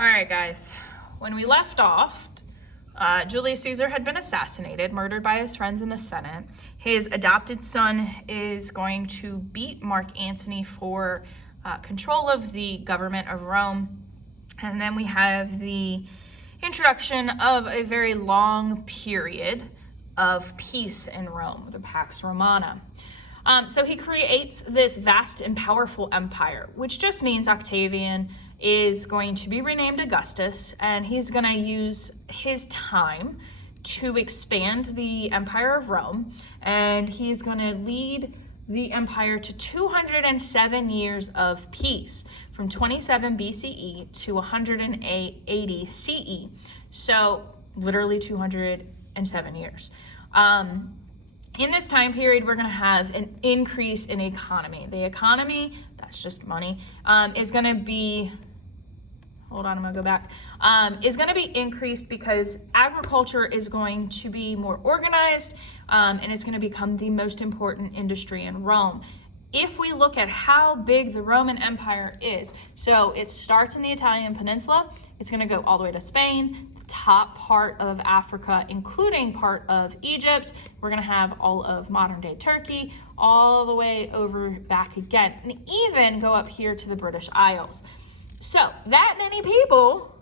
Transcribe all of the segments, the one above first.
All right, guys, when we left off, Julius Caesar had been assassinated, murdered by his friends in the Senate. His adopted son is going to beat Mark Antony for control of the government of Rome. And then we have the introduction of a very long period of peace in Rome, the Pax Romana. So he creates this vast and powerful empire, which just means Octavian is going to be renamed Augustus, and he's going to use his time to expand the Empire of Rome, and he's going to lead the empire to 207 years of peace from 27 BCE to 180 CE. So literally 207 years. In this time period, we're going to have an increase in economy. The economy, that's just money, is going to be, hold on, I'm going to go back, is going to be increased because agriculture is going to be more organized, and it's going to become the most important industry in Rome. If we look at how big the Roman Empire is, so it starts in the Italian peninsula, it's going to go all the way to Spain, the top part of Africa, including part of Egypt. We're going to have all of modern day Turkey, all the way over back again, and even go up here to the British Isles. So that many people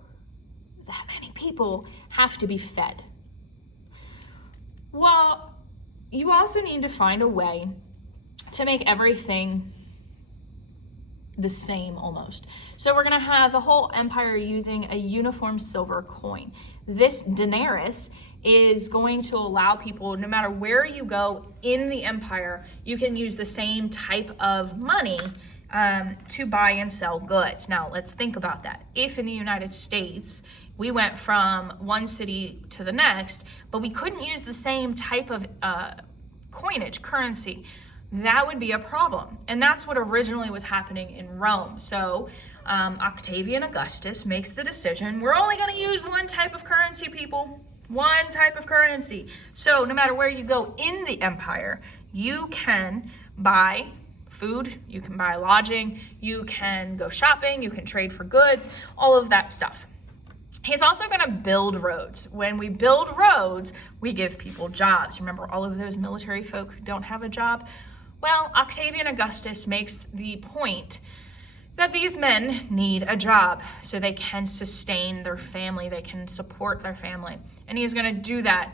have to be fed. Well, you also need to find a way to make everything the same almost. So we're gonna have the whole empire using a uniform silver coin. This denarius is going to allow people, no matter where you go in the empire, you can use the same type of money to buy and sell goods. Now let's think about that. If in the United States, we went from one city to the next, but we couldn't use the same type of coinage, currency, that would be a problem. And that's what originally was happening in Rome. So Octavian Augustus makes the decision, we're only gonna use one type of currency, people, one type of currency. So no matter where you go in the empire, you can buy food, you can buy lodging, you can go shopping, you can trade for goods, all of that stuff. He's also going to build roads. When we build roads, we give people jobs. Remember all of those military folk who don't have a job? Well, Octavian Augustus makes the point that these men need a job so they can sustain their family, they can support their family. And he's going to do that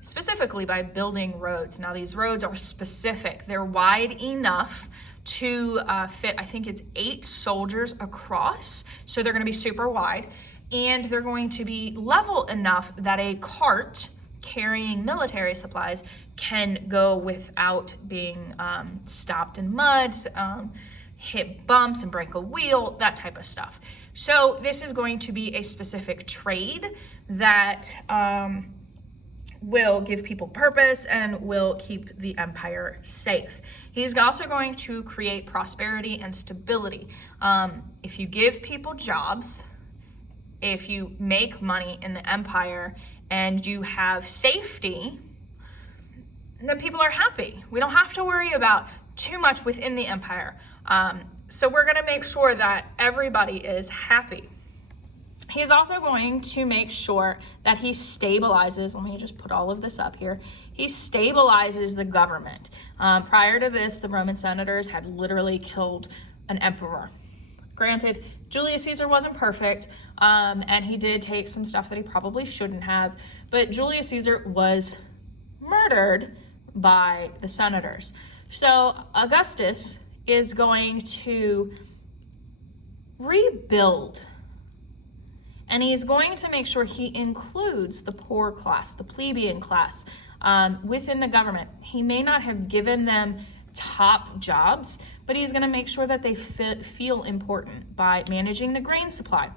specifically by building roads. Now these roads are specific. They're wide enough to fit, I think it's 8 soldiers across. So they're going to be super wide. And they're going to be level enough that a cart carrying military supplies can go without being stopped in mud, hit bumps and break a wheel, that type of stuff. So this is going to be a specific trade that will give people purpose and will keep the empire safe. He's also going to create prosperity and stability. If you give people jobs, if you make money in the empire and you have safety, then people are happy. We don't have to worry about too much within the empire. So we're gonna make sure that everybody is happy. He's also going to make sure that he stabilizes, let me just put all of this up here. He stabilizes the government. Prior to this, the Roman senators had literally killed an emperor. Granted, Julius Caesar wasn't perfect, and he did take some stuff that he probably shouldn't have, but Julius Caesar was murdered by the senators. So Augustus is going to rebuild, and he's going to make sure he includes the poor class, the plebeian class, within the government. He may not have given them top jobs, but he's going to make sure that they feel important by managing the grain supply,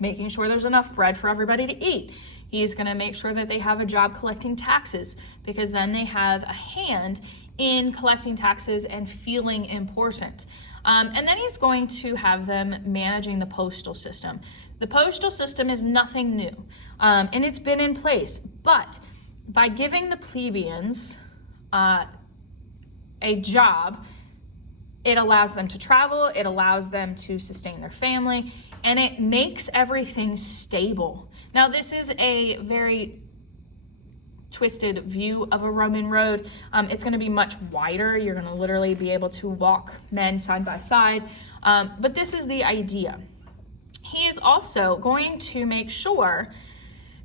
making sure there's enough bread for everybody to eat. He's going to make sure that they have a job collecting taxes, because then they have a hand in collecting taxes and feeling important. And then he's going to have them managing the postal system. The postal system is nothing new, and it's been in place, but by giving the plebeians a job, it allows them to travel, it allows them to sustain their family, and it makes everything stable. Now, this is a very twisted view of a Roman road. It's going to be much wider. You're going to literally be able to walk men side by side. But this is the idea. He is also going to make sure,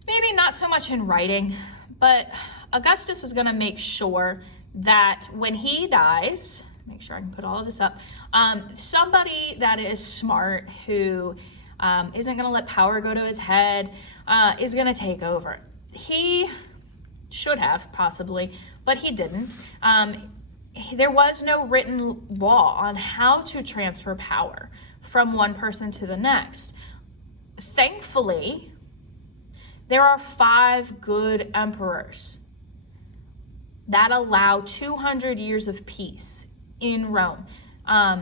maybe not so much in writing, but Augustus is going to make sure that when he dies, make sure I can put all of this up, somebody that is smart, who isn't going to let power go to his head, is going to take over. He should have, possibly, but he didn't. There was no written law on how to transfer power from one person to the next. Thankfully, there are 5 good emperors that allow 200 years of peace in Rome.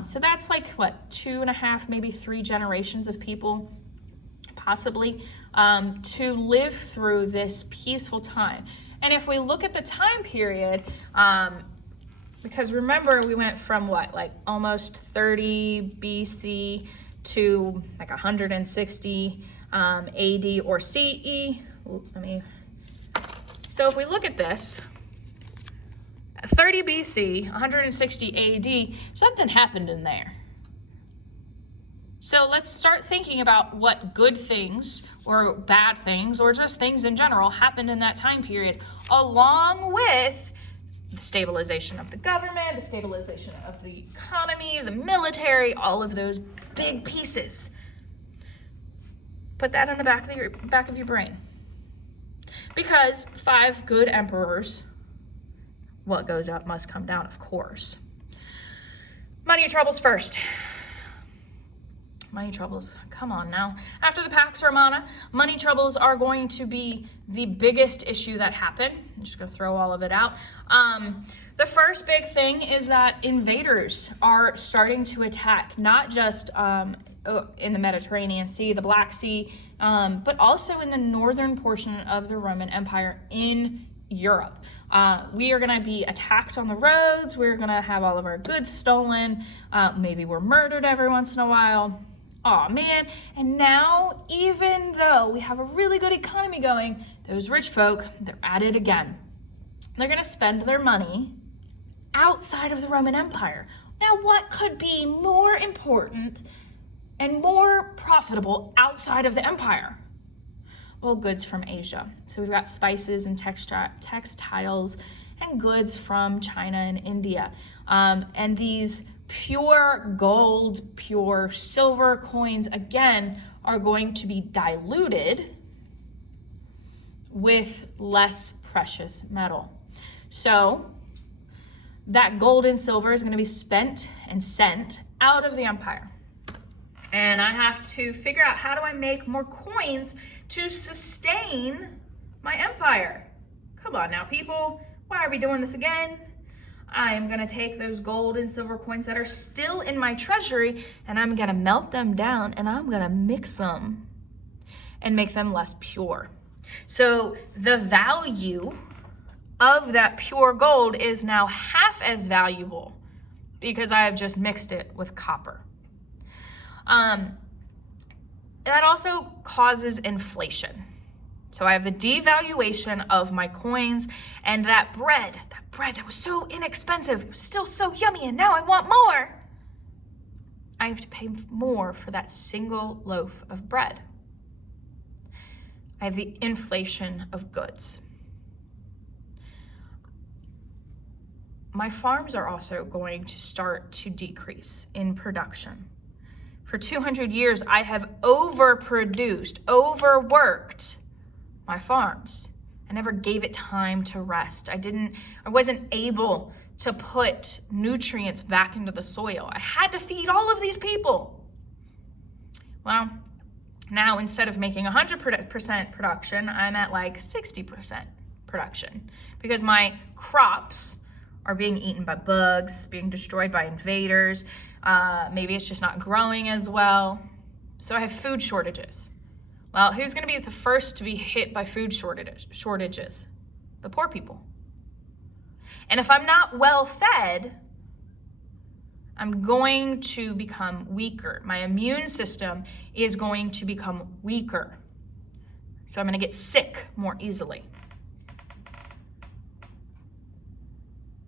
So that's like, what, 2.5, maybe 3 generations of people, possibly, to live through this peaceful time. And if we look at the time period, because remember, we went from what, like almost 30 BC to like 160 AD or CE. So if we look at this, 30 BC, 160 AD, something happened in there. So let's start thinking about what good things or bad things or just things in general happened in that time period, along with the stabilization of the government, the stabilization of the economy, the military, all of those big pieces. Put that in the back of your brain. Because 5 good emperors, what goes up must come down, of course. Money troubles first. Money troubles, come on now. After the Pax Romana, money troubles are going to be the biggest issue that happened. I'm just gonna throw all of it out. The first big thing is that invaders are starting to attack, not just in the Mediterranean Sea, the Black Sea, but also in the northern portion of the Roman Empire in Europe. We are going to be attacked on the roads. We're going to have all of our goods stolen. Maybe we're murdered every once in a while. Oh man. And now, even though we have a really good economy going, those rich folk, they're at it again. They're going to spend their money outside of the Roman Empire. Now, what could be more important and more profitable outside of the empire? Well, goods from Asia. So we've got spices and textiles and goods from China and India. And these pure gold, pure silver coins, again, are going to be diluted with less precious metal. So that gold and silver is going to be spent and sent out of the empire. And I have to figure out, how do I make more coins to sustain my empire? Come on now, people. Why are we doing this again? I am going to take those gold and silver coins that are still in my treasury, and I'm going to melt them down, and I'm going to mix them and make them less pure. So the value of that pure gold is now half as valuable because I have just mixed it with copper. That also causes inflation. So I have the devaluation of my coins, and that bread that was so inexpensive, it was still so yummy, and now I want more. I have to pay more for that single loaf of bread. I have the inflation of goods. My farms are also going to start to decrease in production. For 200 years, I have overproduced, overworked my farms. I never gave it time to rest. I wasn't able to put nutrients back into the soil. I had to feed all of these people. Well, now instead of making 100% production, I'm at like 60% production because my crops are being eaten by bugs, being destroyed by invaders. Maybe it's just not growing as well. So I have food shortages. Well, who's going to be the first to be hit by food shortages? The poor people. And if I'm not well fed, I'm going to become weaker. My immune system is going to become weaker. So I'm going to get sick more easily.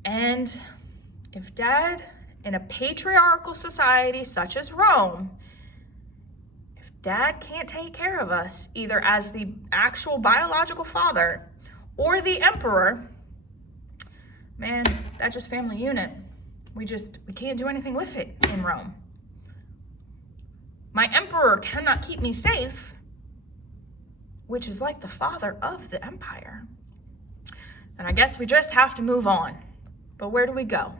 And if Dad, in a patriarchal society such as Rome, if Dad can't take care of us, either as the actual biological father or the emperor, man, that's just family unit. We can't do anything with it in Rome. My emperor cannot keep me safe, which is like the father of the empire. And I guess we just have to move on. But where do we go?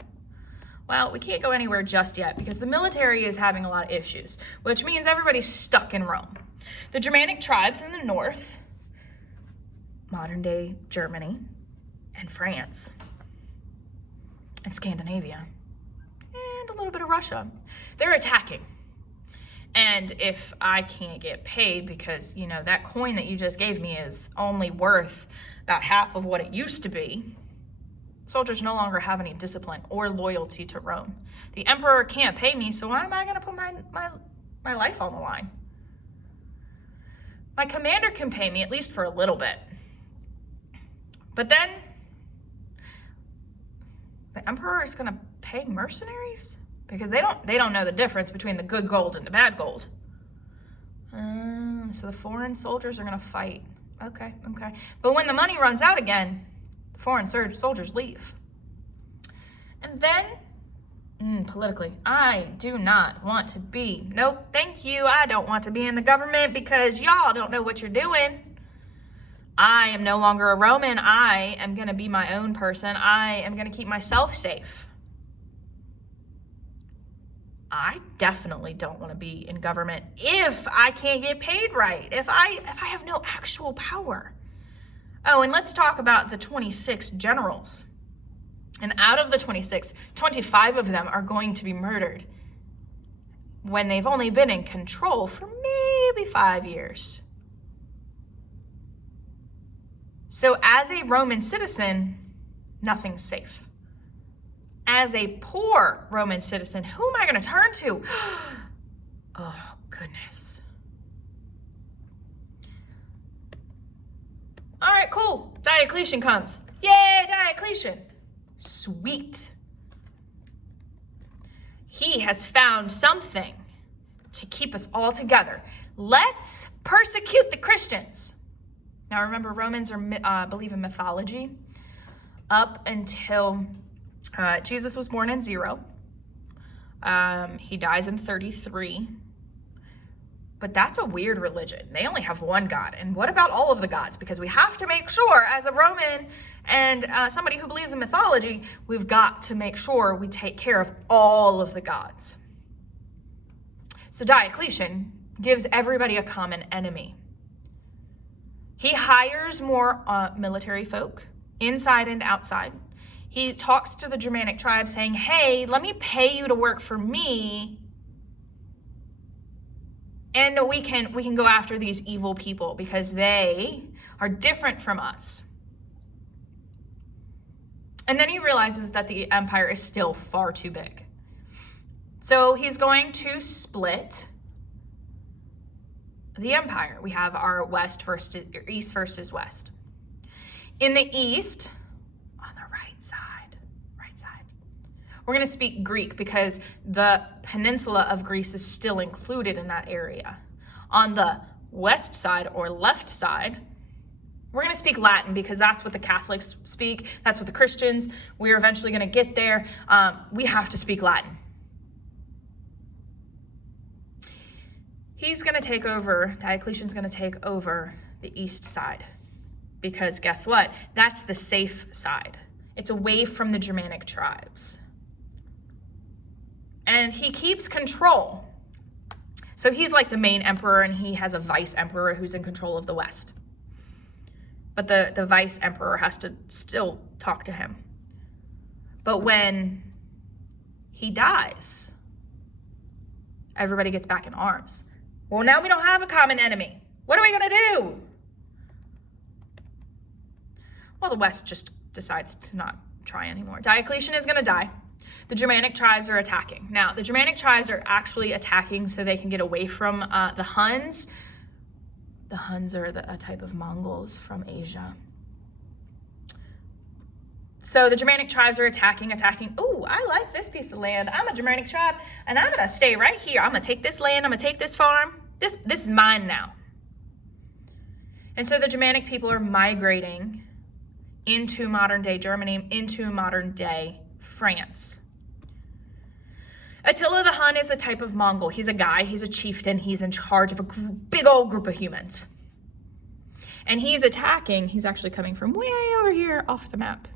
Well, we can't go anywhere just yet because the military is having a lot of issues, which means everybody's stuck in Rome. The Germanic tribes in the north, modern day Germany and France and Scandinavia and a little bit of Russia, they're attacking. And if I can't get paid because, that coin that you just gave me is only worth about half of what it used to be, soldiers no longer have any discipline or loyalty to Rome. The emperor can't pay me, so why am I going to put my life on the line? My commander can pay me, at least for a little bit. But then the emperor is going to pay mercenaries? Because they don't know the difference between the good gold and the bad gold. So the foreign soldiers are going to fight. Okay. But when the money runs out again, the foreign soldiers leave. And then, politically, I do not want to be. Nope, thank you. I don't want to be in the government because y'all don't know what you're doing. I am no longer a Roman. I am going to be my own person. I am going to keep myself safe. I definitely don't want to be in government if I can't get paid right, if I have no actual power. Oh, and let's talk about the 26 generals. And out of the 26, 25 of them are going to be murdered when they've only been in control for maybe 5 years. So as a Roman citizen, nothing's safe. As a poor Roman citizen, who am I going to turn to? Oh, goodness. All right, cool. Diocletian comes. Yay, Diocletian. Sweet. He has found something to keep us all together. Let's persecute the Christians. Now, remember, Romans believe in mythology up until Jesus was born in 0. He dies in 33. But that's a weird religion. They only have one God. And what about all of the gods? Because we have to make sure, as a Roman and somebody who believes in mythology, we've got to make sure we take care of all of the gods. So Diocletian gives everybody a common enemy. He hires more military folk, inside and outside. He talks to the Germanic tribes saying, hey, let me pay you to work for me. And we can go after these evil people because they are different from us. And then he realizes that the empire is still far too big. So he's going to split the empire. We have our east versus west. In the east, we're going to speak Greek because the peninsula of Greece is still included in that area. On the west side or left side, we're going to speak Latin because that's what the Catholics speak. That's what the Christians, we're eventually going to get there. We have to speak Latin. Diocletian's going to take over the east side because guess what? That's the safe side. It's away from the Germanic tribes. And he keeps control. So he's like the main emperor and he has a vice emperor who's in control of the West. But the vice emperor has to still talk to him. But when he dies, everybody gets back in arms. Well, now we don't have a common enemy. What are we going to do? Well, the West just decides to not try anymore. Diocletian is going to die. The Germanic tribes are attacking. Now, the Germanic tribes are actually attacking so they can get away from the Huns. The Huns are a type of Mongols from Asia. So the Germanic tribes are attacking. Oh, I like this piece of land. I'm a Germanic tribe, and I'm going to stay right here. I'm going to take this land. I'm going to take this farm. This is mine now. And so the Germanic people are migrating into modern-day Germany, into modern-day France. Attila the Hun is a type of Mongol. He's a guy. He's a chieftain. He's in charge of a big old group of humans. And he's attacking. He's actually coming from way over here off the map.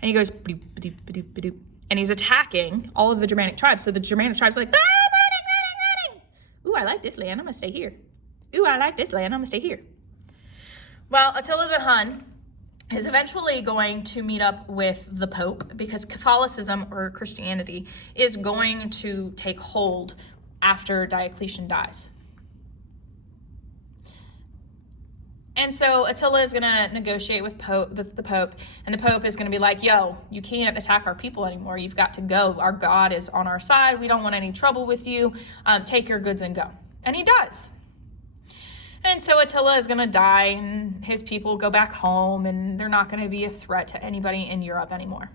And he goes, ba-doop, ba-doop, ba-doop, ba-doop. And he's attacking all of the Germanic tribes. So the Germanic tribes are like, I'm running. Ooh, I like this land. I'm going to stay here. Ooh, I like this land. I'm going to stay here. Well, Attila the Hun is eventually going to meet up with the Pope because Catholicism or Christianity is going to take hold after Diocletian dies. And so Attila is going to negotiate with the Pope, and the Pope is going to be like, yo, you can't attack our people anymore. You've got to go. Our God is on our side. We don't want any trouble with you. Take your goods and go. And he does. And so Attila is going to die, and his people go back home, and they're not going to be a threat to anybody in Europe anymore.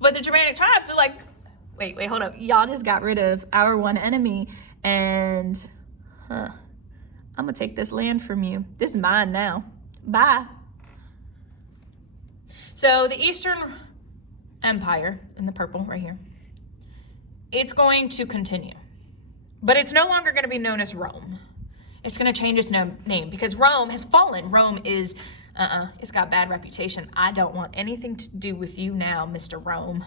But the Germanic tribes are like, wait, hold up. Y'all just got rid of our one enemy, and I'm going to take this land from you. This is mine now. Bye. So the Eastern Empire, in the purple right here, it's going to continue. But it's no longer going to be known as Rome. It's going to change its name because Rome has fallen. Rome is, it's got bad reputation. I don't want anything to do with you now, Mr. Rome.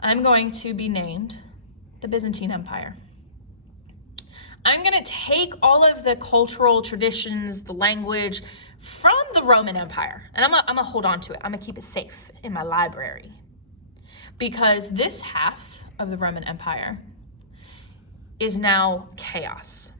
I'm going to be named the Byzantine Empire. I'm going to take all of the cultural traditions, the language from the Roman Empire, and I'm going to hold on to it. I'm going to keep it safe in my library because this half of the Roman Empire is now chaos.